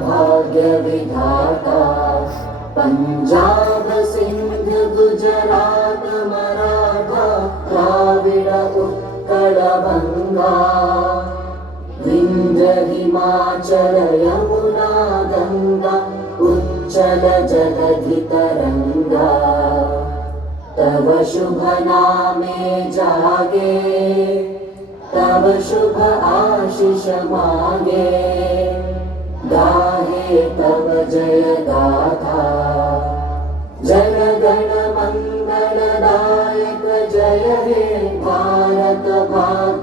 भाग्य विधाता पंजाब सिंध गुजरात मराठा द्राविड उत्कल गंगा विंध्य हिमाचल यमुना गंगा उच्चल जलधि तरंगा तव शुभ नामे जागे तव शुभ आशीष मागे गाहे तव जय गाथा जन गण मंगल दायक जय हे भारत भाग्य